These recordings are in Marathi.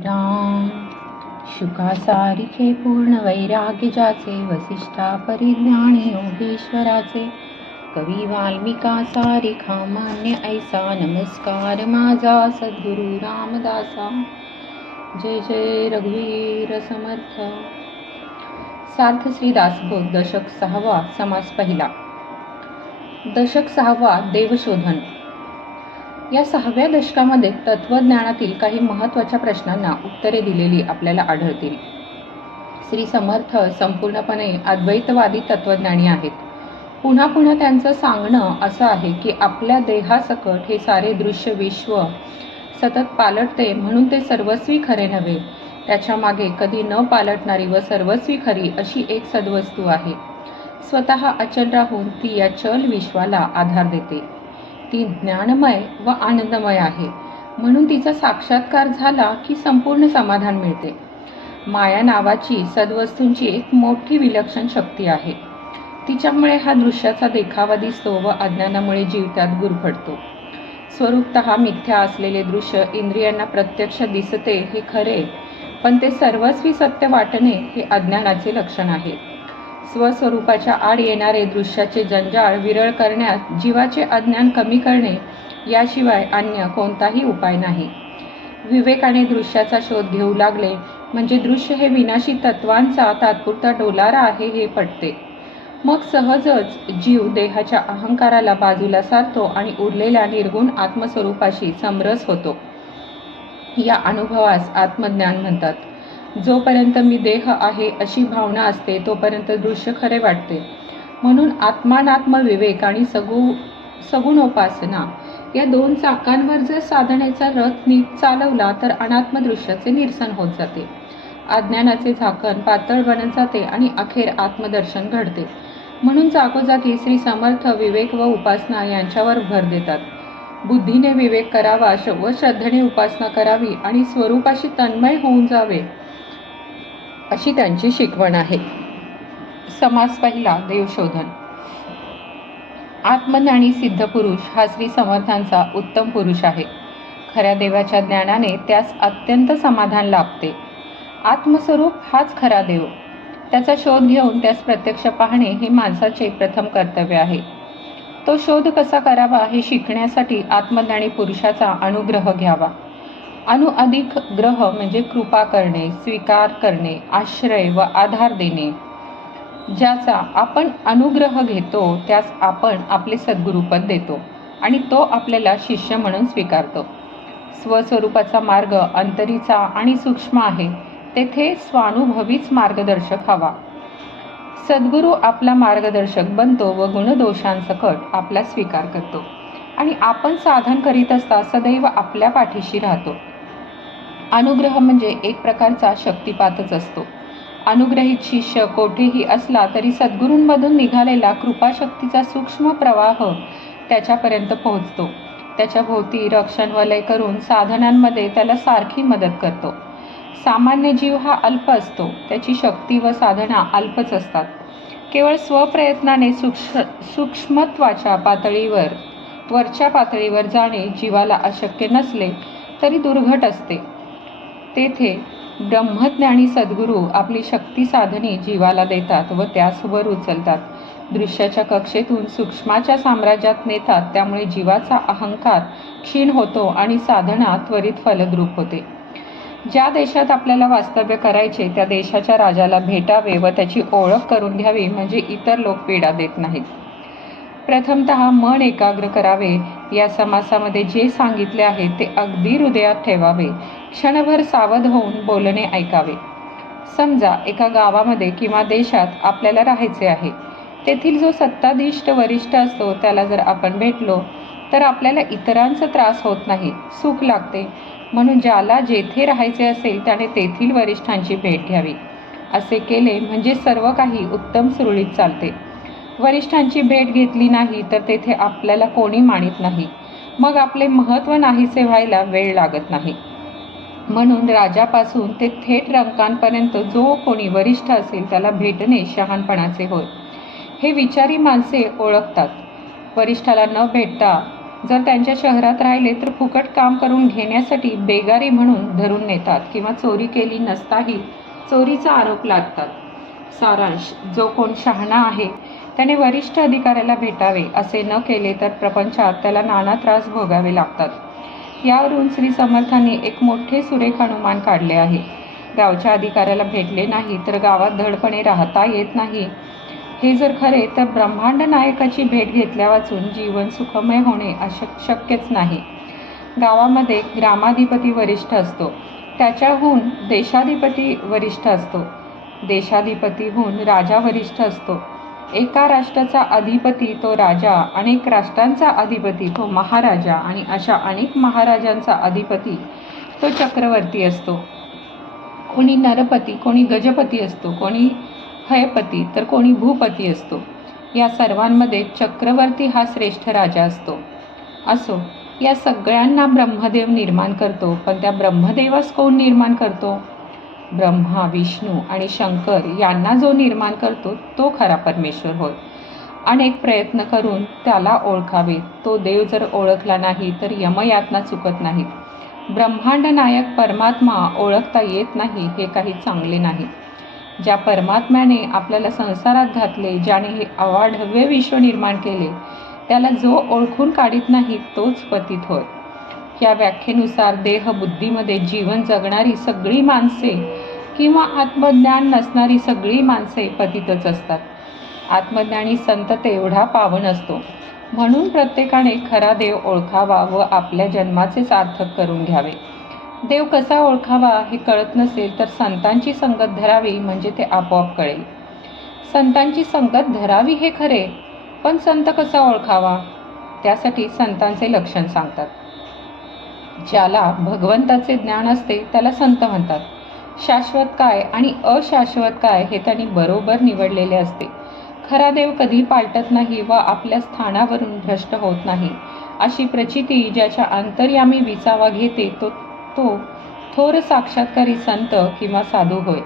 श्रीराम। शुकासारिखे पूर्ण वैराग्य ज्याचे वसिष्ठा परिज्ञान योगेश्वराचे। कवी वाल्मिका सारिखा मान्य ऐसा नमस्कार माझा सद्गुरु रामदासा। जय जय रघुवीर समर्थ। सार्थ श्री दासबोध दशक सहावा समास पहिला। दशक सहावा देवशोधन। या सहाव्या दशकामध्ये तत्वज्ञानातील काही महत्त्वाच्या प्रश्नांना उत्तरे दिलेली आपल्याला आढळतील. श्री समर्थ संपूर्णपणे अद्वैतवादी तत्वज्ञानी आहेत. पुन्हा पुन्हा त्यांचं सांगणं असं आहे की आपल्या देहासकट हे सारे दृश्य विश्व सतत पालटते म्हणून ते सर्वस्वी खरे नव्हे. त्याच्यामागे कधी न पालटणारी व सर्वस्वी खरी अशी एक सद्वस्तू आहे. स्वतः अचल राहून ती या चल विश्वाला आधार देते. ती ज्ञानमय व आनंदमय आहे. म्हणून तिचा साक्षात्कार झाला की संपूर्ण समाधान मिळते. माया नावाची सद्वस्तूंची एक मोठी विलक्षण शक्ती आहे. तिच्यामुळे हा दृश्याचा देखावा दिसतो व अज्ञानामुळे जीवतात गुरफडतो. स्वरूपत मिथ्या असलेले दृश्य इंद्रियांना प्रत्यक्ष दिसते हे खरे पण ते सर्वस्वी सत्य वाटणे हे अज्ञानाचे लक्षण आहे. स्वस्वरूपाच्या आड येणारे दृश्याचे जंजाळ विरळ करण्यात जीवाचे अज्ञान कमी करणे याशिवाय अन्य कोणताही उपाय नाही. विवेकाने दृश्याचा शोध घेऊ लागले म्हणजे दृश्य हे विनाशी तत्वांचा तात्पुरता डोलारा आहे हे पटते. मग सहजच जीव देहाच्या अहंकाराला बाजूला सारतो आणि उरलेल्या निर्गुण आत्मस्वरूपाशी समरस होतो. या अनुभवास आत्मज्ञान म्हणतात. जोपर्यंत मी देह आहे अशी भावना असते तोपर्यंत दृश्य खरे वाटते. म्हणून आत्मानात्म विवेक आणि सगु सगुणोपासना या दोन चाकांवर जर साधनेचा रथ नीट चालवला तर अनात्म दृश्याचे निरसन होत जाते. अज्ञानाचे झाकण पातळ बनत जाते आणि अखेर आत्मदर्शन घडते. म्हणून जागोजागी श्री समर्थ विवेक व उपासना यांच्यावर भर देतात. बुद्धीने विवेक करावा व श्रद्धेने उपासना करावी आणि स्वरूपाशी तन्मय होऊन जावे. अशी त्यांची शिकवण आहे. समास पहिला देवशोधन. आत्मज्ञानी सिद्ध पुरुष हा श्री समर्थांचा उत्तम पुरुष आहे. खऱ्या देवाच्या ज्ञानाने त्यास अत्यंत समाधान लाभते. आत्मस्वरूप हाच खरा देव. त्याचा शोध घेऊन त्यास प्रत्यक्ष पाहणे हे माणसाचे प्रथम कर्तव्य आहे. तो शोध कसा करावा हे शिकण्यासाठी आत्मज्ञानी पुरुषाचा अनुग्रह घ्यावा. अनुअधिक ग्रह म्हणजे कृपा करणे स्वीकार करणे आश्रय व आधार देणे. ज्याचा आपण अनुग्रह घेतो त्यास आपण आपले सद्गुरुपद देतो आणि तो आपल्याला शिष्य म्हणून स्वीकारतो. स्वस्वरूपाचा मार्ग अंतरीचा आणि सूक्ष्म आहे तेथे स्वानुभवीच मार्गदर्शक हवा. सद्गुरू आपला मार्गदर्शक बनतो व गुणदोषांसकट आपला स्वीकार करतो आणि आपण साधन करीत असता सदैव आपल्या पाठीशी राहतो. अनुग्रह म्हणजे एक प्रकारचा शक्तिपातच असतो. अनुग्रहित शिष्य कोठेही असला तरी सद्गुरूंमधून निघालेला कृपाशक्तीचा सूक्ष्म प्रवाह त्याच्यापर्यंत पोहोचतो. त्याच्या भोवती रक्षण वलय करून साधनांमध्ये त्याला सारखी मदत करतो. सामान्य जीव हा अल्प असतो. त्याची शक्ती व साधना अल्पच असतात. केवळ स्वप्रयत्नाने सूक्ष सूक्ष्मत्वाच्या पातळीवर वरच्या पातळीवर जाणे जीवाला अशक्य नसले तरी दुर्घट असते. तेथे ब्रह्मज्ञानी सद्गुरू आपली शक्ती साधने जीवाला देतात व त्यास वर उचलतात. दृश्याच्या कक्षेतून सूक्ष्माच्या साम्राज्यात नेतात त्यामुळे जीवाचा अहंकार क्षीण होतो आणि साधना त्वरित फलद्रूप होते. ज्या देशात आपल्याला वास्तव्य करायचे त्या देशाच्या राजाला भेटावे व त्याची ओळख करून घ्यावी म्हणजे इतर लोक पीडा देत नाहीत. प्रथमत मन एकाग्र करावे. या समासामध्ये जे सांगितले आहे ते अगदी हृदयात ठेवावे. क्षणभर सावध होऊन बोलणे ऐकावे. समजा एका गावामध्ये किंवा देशात आपल्याला राहायचे आहे. तेथील जो सत्ताधीष्ट वरिष्ठ असतो त्याला जर आपण भेटलो तर आपल्याला इतरांचा त्रास होत नाही सुख लागते. म्हणून ज्याला जेथे राहायचे असेल त्याने तेथील वरिष्ठांची भेट घ्यावी. असे केले म्हणजे सर्व काही उत्तम सुरळीत चालते. वरिष्ठांची भेट घेतली नाही तर तेथे आपल्याला कोणी मानित नाही. मग आपले महत्त्व नाहीसे व्हायला वेळ लागत नाही. म्हणून राजापासून ते थेट रंकांपर्यंत जो कोणी वरिष्ठ असेल त्याला भेटणे शहाणपणाचे होय. हे विचारी माणसे ओळखतात. वरिष्ठाला न भेटता जर त्यांच्या शहरात राहिले तर फुकट काम करून घेण्यासाठी बेगारी म्हणून धरून नेतात किंवा चोरी केली नसताही चोरीचा आरोप लागतात. सारांश जो कोण शहाणा आहे त्याने वरिष्ठ अधिकाऱ्याला भेटावे असे न केले तर प्रपंचात त्याला नाना त्रास भोगावे लागतात. यावरून श्री समर्थांनी एक मोठे सुरेख अनुमान काढले आहे. गावच्या अधिकाऱ्याला भेटले नाही तर गावात धडपणे राहता येत नाही. हे जर खरे तर ब्रह्मांड नायकाची भेट घेतल्या वाचून जीवन सुखमय होणे अशक शक्यच नाही. गावामध्ये ग्रामाधिपती वरिष्ठ असतो. त्याच्याहून देशाधिपती वरिष्ठ असतो. देशाधिपतीहून राजा वरिष्ठ असतो. एका राष्ट्राचा अधिपती तो राजा अनेक राष्ट्रांचा अधिपती तो महाराजा आणि अशा अनेक महाराजांचा अधिपती तो चक्रवर्ती असतो. कोणी नरपती कोणी गजपती असतो कोणी हयपती तर कोणी भूपती असतो. या सर्वांमध्ये चक्रवर्ती हा श्रेष्ठ राजा असतो. असो या सगळ्यांना ब्रह्मदेव निर्माण करतो पण त्या ब्रह्मदेवास कोण निर्माण करतो? ब्रह्मा विष्णू आणि शंकर यांना जो निर्माण करतो तो खरा परमेश्वर होय. अनेक प्रयत्न करून त्याला ओळखावे. तो देव जर ओळखला नाही तर यमयातना चुकत नाहीत. ब्रह्मांड नायक परमात्मा ओळखता येत नाही हे काही चांगले नाही. ज्या परमात्म्याने आपल्याला संसारात घातले ज्याने हे अवाढव्य विश्व निर्माण केले त्याला जो ओळखून काढीत नाही तोच पतित होय. या व्याख्येनुसार देह बुद्धीमध्ये जीवन जगणारी सगळी माणसे किंवा आत्मज्ञान नसणारी सगळी माणसे पतितच असतात. आत्मज्ञानी संत तेवढा पावन असतो. म्हणून प्रत्येकाने खरा देव ओळखावा व आपल्या जन्माचे सार्थक करून घ्यावे. देव कसा ओळखावा हे कळत नसेल तर संतांची संगत धरावी म्हणजे ते आपोआप कळेल. संतांची संगत धरावी हे खरे पण संत कसा ओळखावा? त्यासाठी संतांचे लक्षण सांगतात. ज्याला भगवंताचे ज्ञान असते त्याला संत म्हणतात. शाश्वत काय आणि अशाश्वत काय हे त्यांनी बरोबर निवडलेले असते. खरा देव कधी पालटत नाही व आपल्या स्थानावरून भ्रष्ट होत नाही. अशी प्रचिती ज्याच्या अंतर्यामी विचावा घेते तो तो थोर साक्षात्कारी संत किंवा साधू होय.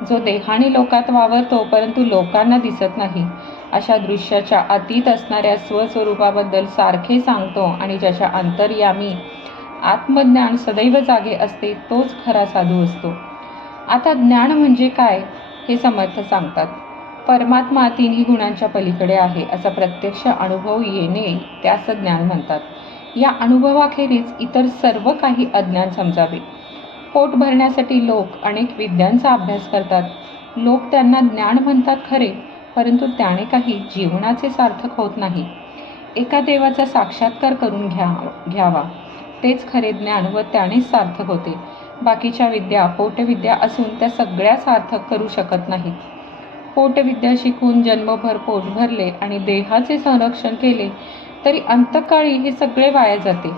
जो देहाने लोकात वावरतो परंतु लोकांना दिसत नाही. अशा दृश्याच्या अतीत असणाऱ्या स्वस्वरूपाबद्दल सारखे सांगतो आणि ज्याच्या अंतर्यामी आत्मज्ञान सदैव जागे असते तोच खरा साधू असतो. आता ज्ञान म्हणजे काय हे समर्थ सांगतात. परमात्मा तिन्ही गुणांच्या पलीकडे आहे असा प्रत्यक्ष अनुभव येणे त्यास ज्ञान म्हणतात. या अनुभवाखेरीज इतर सर्व काही अज्ञान समजावे. पोट भरण्यासाठी लोक अनेक विद्यांचा अभ्यास करतात. लोक त्यांना ज्ञान म्हणतात खरे परंतु त्याने काही जीवनाचे सार्थक होत नाही. एका देवाचा साक्षात्कार करून घ्या घ्यावा. तेच खरे ज्ञान व त्यानेच सार्थक होते. बाकीच्या विद्या पोटविद्या असून त्या सगळ्या सार्थक करू शकत नाहीत. पोटविद्या शिकून जन्मभर पोट भरले आणि देहाचे संरक्षण केले तरी अंतकाळी हे सगळे वाया जाते.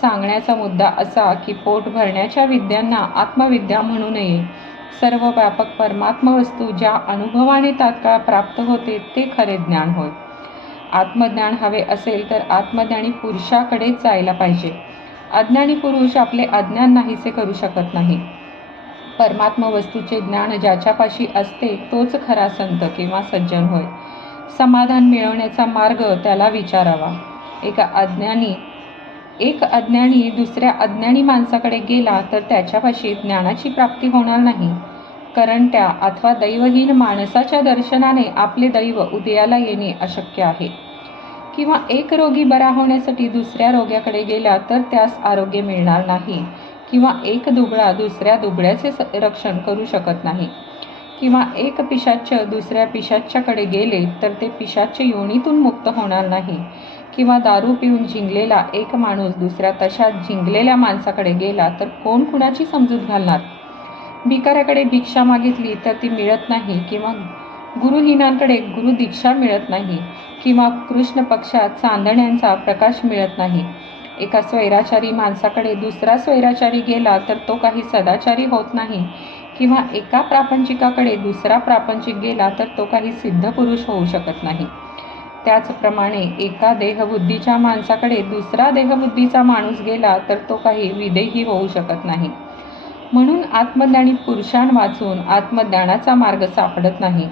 सांगण्याचा मुद्दा असा की पोट भरण्याच्या विद्यांना आत्मविद्या म्हणू नये. सर्व व्यापक परमात्म वस्तू ज्या अनुभवाने तात्काळ प्राप्त होते ते खरे ज्ञान होय. आत्मज्ञान हवे असेल तर आत्मज्ञानी पुरुषाकडेच जायला पाहिजे. अज्ञानी पुरुष आपले अज्ञान नाहीसे करू शकत नाही. परमात्म वस्तूचे ज्ञान ज्याच्यापाशी असते तोच खरा संत किंवा सज्जन होय. समाधान मिळवण्याचा मार्ग त्याला विचारावा. एका अज्ञानी एक अज्ञानी दुसऱ्या अज्ञानी माणसाकडे गेला तर त्याच्यापाशी ज्ञानाची प्राप्ती होणार नाही. कारण त्या अथवा दैवहीन माणसाच्या दर्शनाने आपले दैव उदयाला येणे अशक्य आहे. किंवा एक रोगी बरा होण्यासाठी दुसऱ्या रोग्याकडे गेला तर त्यास आरोग्य मिळणार नाही. किंवा एक दुबळा दुसऱ्या दुबळ्याचे रक्षण करू शकत नाही. किंवा एक पिशाच्य दुसऱ्या पिशाच्याकडे गेले तर ते पिशाच्य योनीतून मुक्त होणार नाही. किंवा दारू पिऊन जिंकलेला एक माणूस दुसऱ्या तशात जिंकलेल्या माणसाकडे गेला तर कोण कुणाची समजूत घालणार? भिकाऱ्याकडे भिक्षा मागितली तर ती मिळत नाही किंवा गुरुहीनांकडे गुरुदीक्षा मिळत नाही. किंवा कृष्ण पक्षात चांदण्यांचा प्रकाश मिळत नाही. एका स्वैराचारी माणसाकडे दुसरा स्वैराचारी गेला तर तो काही सदाचारी होत नाही. किंवा एका प्रापंचिकाकडे दुसरा प्रापंचिक गेला तर तो काही सिद्ध पुरुष होऊ शकत नाही. त्याचप्रमाणे एका देहबुद्धीच्या माणसाकडे दुसरा देहबुद्धीचा माणूस गेला तर तो काही विदेही होऊ शकत नाही. म्हणून आत्मज्ञानी पुरुषां वाचून आत्मज्ञानाचा मार्ग सापडत नाही.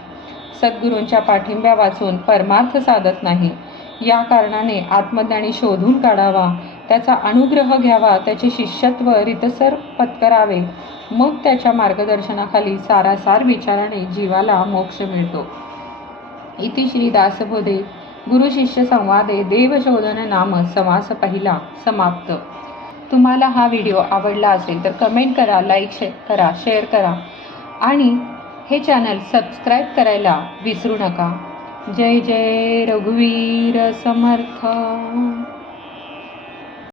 सद्गुरूंच्या पाठिंब्या वाचून परमार्थ साधत नाही. या कारणाने आत्मज्ञानी शोधून काढावा त्याचा अनुग्रह घ्यावा त्याचे शिष्यत्व रितसर पत्करावे. मग त्याच्या मार्गदर्शनाखाली सारासार विचाराने जीवाला मोक्ष मिळतो. इति श्री दासबोधे. गुरु शिष्य संवादे. देवशोधन नाम समास पहिला समाप्त. तुम्हाला हा व्हिडिओ आवडला असेल तर कमेंट करा लाईक शे करा शेअर करा आणि हे चॅनल सबस्क्राईब करायला विसरू नका. जय जय रघुवीर समर्थ.